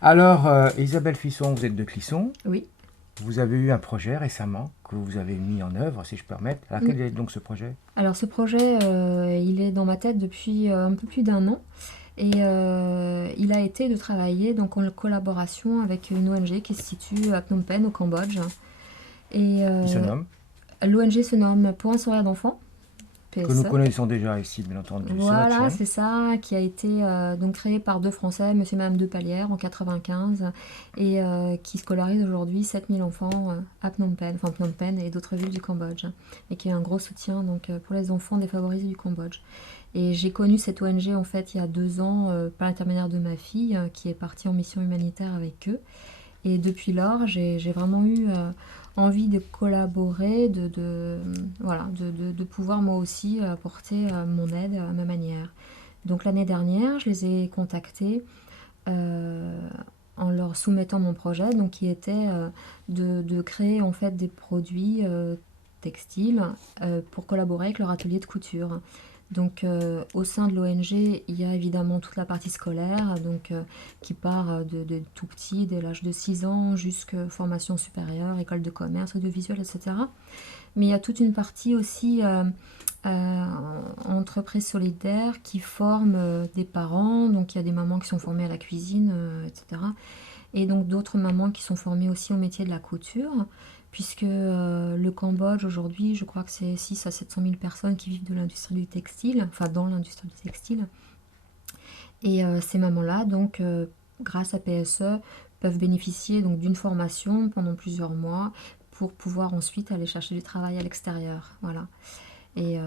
Alors, Isabelle Fisson, vous êtes de Clisson. Oui. Vous avez eu un projet récemment que vous avez mis en œuvre, si je peux permettre. Alors, Mm. quel est donc ce projet? Alors ce projet, il est dans ma tête depuis un peu plus d'un an et il a été de travailler donc en collaboration avec une ONG qui se situe à Phnom Penh au Cambodge. Et Qui se nomme, l'ONG se nomme Pour un sourire d'enfant, que nous PSE. connaissons déjà ici, bien entendu. C'est la Voilà, tienne. c'est ça, qui a été donc créé par deux Français, Monsieur et Madame de Palière, en 95, et qui scolarise aujourd'hui 7000 enfants à Phnom Penh, enfin Phnom Penh et d'autres villes du Cambodge, et qui est un gros soutien donc, pour les enfants défavorisés du Cambodge. Et j'ai connu cette ONG en fait il y a 2 ans par l'intermédiaire de ma fille qui est partie en mission humanitaire avec eux. Et depuis lors, j'ai vraiment eu envie de collaborer, voilà, de pouvoir moi aussi apporter mon aide à ma manière. Donc l'année dernière, je les ai contactés euh, en leur soumettant mon projet, donc qui était de créer en fait des produits textiles pour collaborer avec leur atelier de couture. Donc au sein de l'ONG, il y a évidemment toute la partie scolaire, donc qui part de tout petit, dès l'âge de 6 ans, jusqu'à formation supérieure, école de commerce, audiovisuel, etc. Mais il y a toute une partie aussi euh, entreprise solidaire qui forme des parents, donc il y a des mamans qui sont formées à la cuisine, etc. Et donc d'autres mamans qui sont formées aussi au métier de la couture, puisque le Cambodge aujourd'hui, je crois que c'est 6 à 700 000 personnes qui vivent de l'industrie du textile, enfin dans l'industrie du textile. Et ces mamans-là, donc grâce à PSE, peuvent bénéficier donc d'une formation pendant plusieurs mois pour pouvoir ensuite aller chercher du travail à l'extérieur. Voilà. Et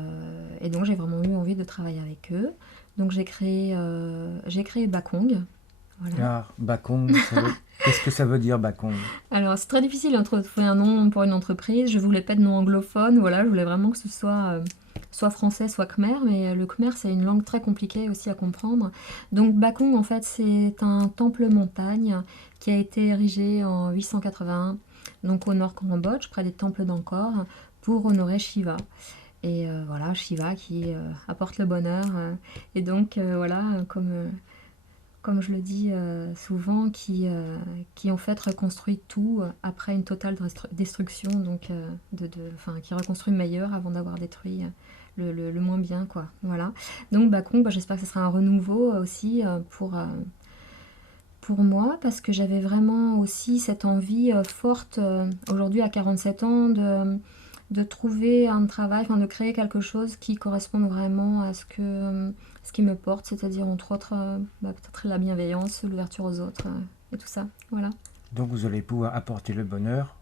donc j'ai vraiment eu envie de travailler avec eux. Donc j'ai créé Bakong. Voilà. Ah, Bakong, qu'est-ce que ça veut dire, Bakong? Alors, c'est très difficile de trouver un nom pour une entreprise. Je voulais pas de nom anglophone. Voilà, je voulais vraiment que ce soit français, soit khmer. Mais le khmer, c'est une langue très compliquée aussi à comprendre. Donc, Bakong, en fait, c'est un temple montagne qui a été érigé en 881, donc au nord Cambodge, près des temples d'Angkor, pour honorer Shiva. Et voilà, Shiva qui apporte le bonheur. Et donc, voilà, comme je le dis souvent, qui en fait reconstruit tout après une totale destruction, donc qui reconstruit meilleur avant d'avoir détruit le moins bien, quoi. Voilà. Donc Bakong, j'espère que ce sera un renouveau aussi pour moi, parce que j'avais vraiment aussi cette envie forte, aujourd'hui à 47 ans, de trouver un travail, enfin de créer quelque chose qui corresponde vraiment à ce qui me porte, c'est-à-dire entre autres peut-être la bienveillance, l'ouverture aux autres et tout ça. Voilà. Donc, vous allez pouvoir apporter le bonheur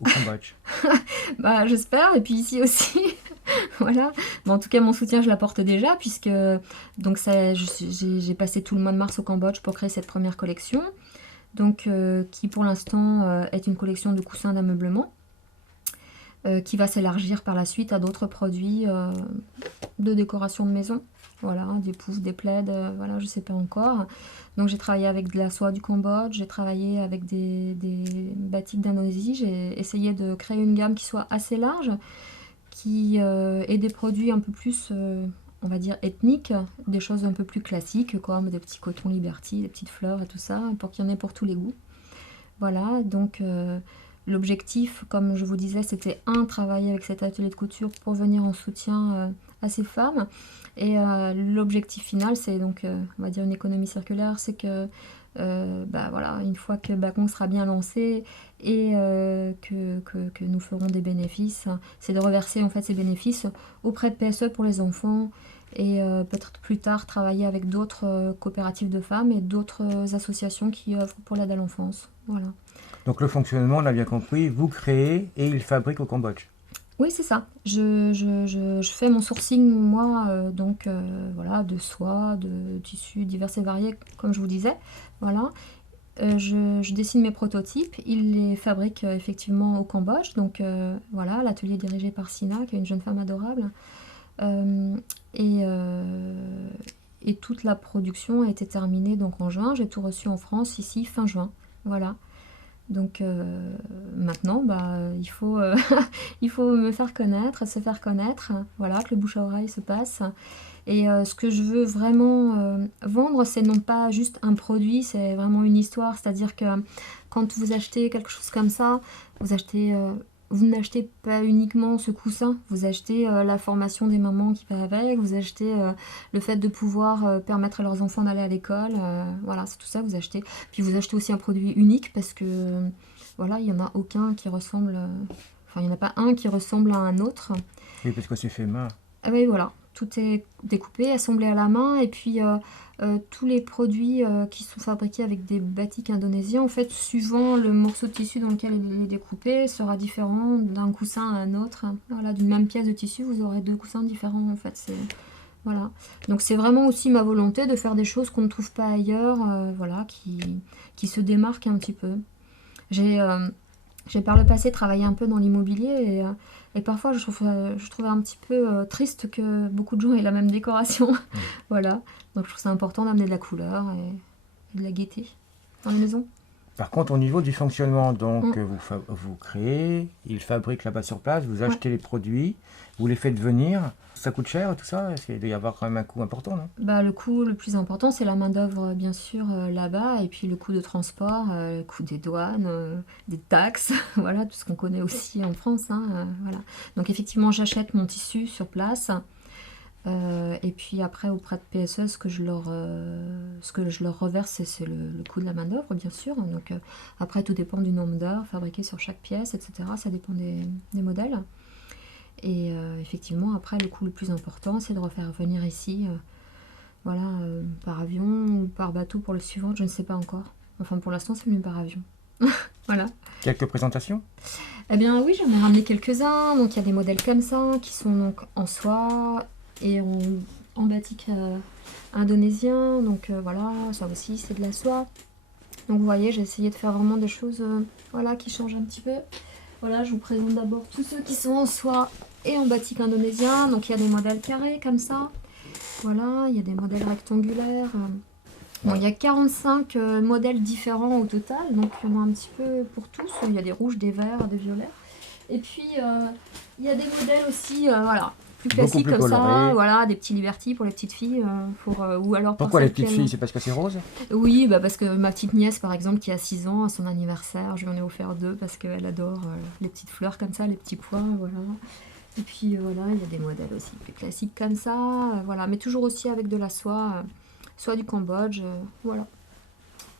au Cambodge. Bah, j'espère, et puis ici aussi. Voilà. Bon, en tout cas, mon soutien, je l'apporte déjà, puisque donc ça, j'ai passé tout le mois de mars au Cambodge pour créer cette première collection, donc qui pour l'instant est une collection de coussins d'ameublement. Qui va s'élargir par la suite à d'autres produits de décoration de maison. Voilà, des poufs, des plaids, voilà, je sais pas encore. Donc j'ai travaillé avec de la soie du Cambodge, j'ai travaillé avec des batiks d'Indonésie, j'ai essayé de créer une gamme qui soit assez large, qui ait des produits un peu plus, on va dire, ethniques, des choses un peu plus classiques, comme des petits cotons Liberty, des petites fleurs et tout ça, pour qu'il y en ait pour tous les goûts. Voilà, donc l'objectif, comme je vous disais, c'était travailler avec cet atelier de couture pour venir en soutien à ces femmes. Et l'objectif final, c'est donc, on va dire, une économie circulaire, c'est que, voilà, une fois que Bacon sera bien lancé et que nous ferons des bénéfices, c'est de reverser en fait ces bénéfices auprès de PSE pour les enfants et peut-être plus tard travailler avec d'autres coopératives de femmes et d'autres associations qui œuvrent pour l'aide à l'enfance. Voilà. Donc, le fonctionnement, on a bien compris, vous créez et ils fabriquent au Cambodge. Oui, c'est ça. Je fais mon sourcing, moi, donc voilà, de soie, de tissus divers et variés, comme je vous disais. Voilà. Je dessine mes prototypes. Il les fabrique effectivement au Cambodge. Donc voilà, l'atelier est dirigé par Sina, qui est une jeune femme adorable. Euh, et, euh, et toute la production a été terminée donc en juin. J'ai tout reçu en France ici fin juin. Voilà. Donc maintenant, il faut me faire connaître, se faire connaître, voilà, que le bouche à oreille se passe. Et ce que je veux vraiment vendre, c'est non pas juste un produit, c'est vraiment une histoire. C'est-à-dire que quand vous achetez quelque chose comme ça, vous n'achetez pas uniquement ce coussin, vous achetez la formation des mamans qui va avec, vous achetez le fait de pouvoir permettre à leurs enfants d'aller à l'école, voilà, c'est tout ça que vous achetez. Puis vous achetez aussi un produit unique parce que, voilà, il n'y en a aucun qui ressemble, enfin, il n'y en a pas un qui ressemble à un autre. Oui, parce que c'est fait main. Ah oui, voilà, tout est découpé, assemblé à la main, et puis tous les produits qui sont fabriqués avec des batiks indonésiens, en fait, suivant le morceau de tissu dans lequel il est découpé, sera différent d'un coussin à un autre. Voilà, d'une même pièce de tissu, vous aurez deux coussins différents, en fait. Voilà. Donc c'est vraiment aussi ma volonté de faire des choses qu'on ne trouve pas ailleurs, voilà, qui se démarquent un petit peu. J'ai par le passé travaillé un peu dans l'immobilier et parfois je trouvais un petit peu triste que beaucoup de gens aient la même décoration. Voilà. Donc je trouve ça important d'amener de la couleur et de la gaieté dans les maisons. Par contre, au niveau du fonctionnement, donc vous créez, ils fabriquent là-bas sur place, vous achetez les produits, vous les faites venir. Ça coûte cher tout ça? Il doit y avoir quand même un coût important, non? Bah, le coût le plus important, c'est la main-d'œuvre, bien sûr, là-bas, et puis le coût de transport, le coût des douanes, des taxes, voilà, tout ce qu'on connaît aussi en France, hein, voilà. Donc effectivement, j'achète mon tissu sur place, et puis après, auprès de PSE, ce que je leur reverse, c'est le coût de la main-d'œuvre, bien sûr. Donc après, tout dépend du nombre d'heures fabriquées sur chaque pièce, etc. Ça dépend des modèles. Et effectivement, après, le coût le plus important, c'est de refaire venir ici, voilà, par avion ou par bateau pour le suivant, je ne sais pas encore. Enfin, pour l'instant, c'est venu par avion. Voilà. Quelques présentations? Eh bien oui, j'en ai ramené quelques-uns. Donc il y a des modèles comme ça, qui sont donc en soie et en batik indonésien. Donc voilà, ça aussi, c'est de la soie. Donc vous voyez, j'ai essayé de faire vraiment des choses voilà, qui changent un petit peu. Voilà, je vous présente d'abord tous ceux qui sont en soie et en batik indonésien. Donc il y a des modèles carrés comme ça. Voilà, il y a des modèles rectangulaires. Bon, il y a 45 modèles différents au total. Donc il y en a un petit peu pour tous. Il y a des rouges, des verts, des violets. Et puis il y a des modèles aussi, voilà, plus classiques comme colorés. Ça. Voilà, des petits Liberty pour les petites filles. Ou alors pourquoi les petites filles? C'est parce que c'est rose? Oui, bah parce que ma petite nièce, par exemple, qui a 6 ans, à son anniversaire, je lui en ai offert 2 parce qu'elle adore les petites fleurs comme ça, les petits pois, voilà. Et puis voilà, il y a des modèles aussi plus classiques comme ça, voilà, mais toujours aussi avec de la soie, soit du Cambodge, voilà.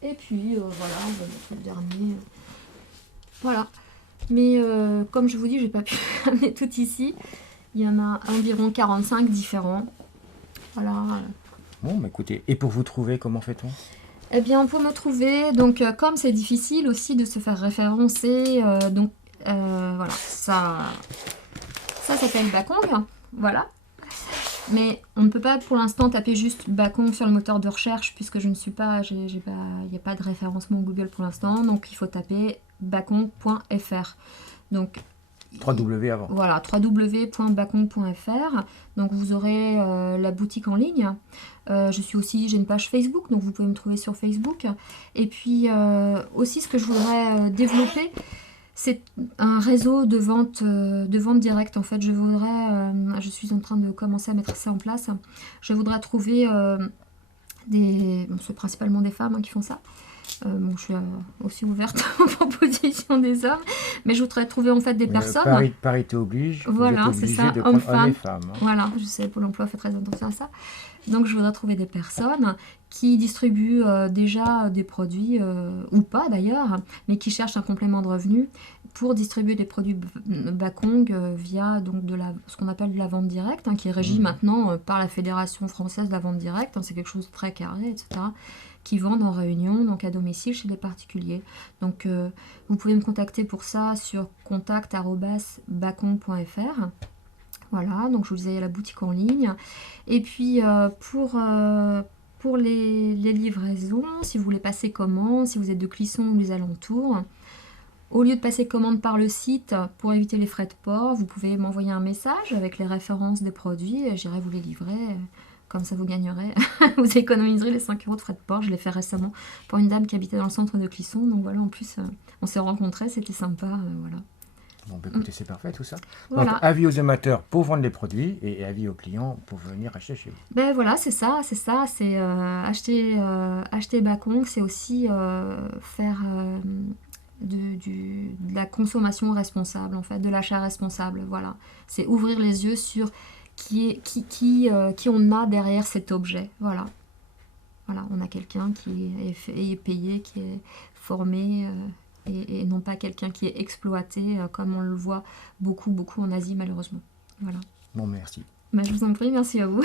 Et puis voilà, on va mettre le dernier, voilà. Mais comme je vous dis, j'ai pas pu amener tout ici. Il y en a environ 45 différents, voilà. Bon, bah écoutez, et pour vous trouver, comment fait-on? Eh bien, pour me trouver, donc comme c'est difficile aussi de se faire référencer, donc voilà, ça s'appelle Bakong, voilà. Mais on ne peut pas pour l'instant taper juste Bakong sur le moteur de recherche puisque je ne suis pas, il n'y a pas de référencement Google pour l'instant, donc il faut taper bakong.fr. Donc 3W avant. Voilà, www.bakong.fr. Donc vous aurez la boutique en ligne. J'ai une page Facebook, donc vous pouvez me trouver sur Facebook. Et puis aussi ce que je voudrais développer, c'est un réseau de vente directe. En fait, je suis en train de commencer à mettre ça en place. Je voudrais trouver c'est principalement des femmes qui font ça. Je suis aussi ouverte aux propositions des hommes, mais je voudrais trouver en fait des personnes. Parité oblige. Voilà, c'est ça, de prendre hommes et femmes. Hein. Voilà, je sais, Pôle emploi fait très attention à ça. Donc je voudrais trouver des personnes qui distribuent déjà des produits, ou pas d'ailleurs, mais qui cherchent un complément de revenu pour distribuer des produits Bakong via donc ce qu'on appelle de la vente directe, qui est régie maintenant par la Fédération française de la vente directe. C'est quelque chose de très carré, etc. Qui vendent en réunion, donc à domicile chez les particuliers. Donc vous pouvez me contacter pour ça sur contact@bakong.fr. Voilà, donc je vous disais, il y a la boutique en ligne. Et puis pour les livraisons, si vous voulez passer commande, si vous êtes de Clisson ou les alentours, au lieu de passer commande par le site, pour éviter les frais de port, vous pouvez m'envoyer un message avec les références des produits, j'irai vous les livrer. Comme ça, vous gagnerez, vous économiserez les 5 € de frais de port. Je l'ai fait récemment pour une dame qui habitait dans le centre de Clisson. Donc voilà, en plus, on s'est rencontrés, c'était sympa, voilà. Bon, bah, écoutez, c'est parfait tout ça. Voilà. Donc, avis aux amateurs pour vendre les produits et avis aux clients pour venir acheter chez vous. Ben voilà, c'est ça, c'est acheter Bacon, c'est aussi faire de la consommation responsable, en fait, de l'achat responsable, voilà. C'est ouvrir les yeux sur qui on a derrière cet objet, voilà. Voilà, on a quelqu'un qui est payé, qui est formé, et non pas quelqu'un qui est exploité, comme on le voit beaucoup en Asie, malheureusement. Voilà. Bon, merci. Ben, je vous en prie, merci à vous.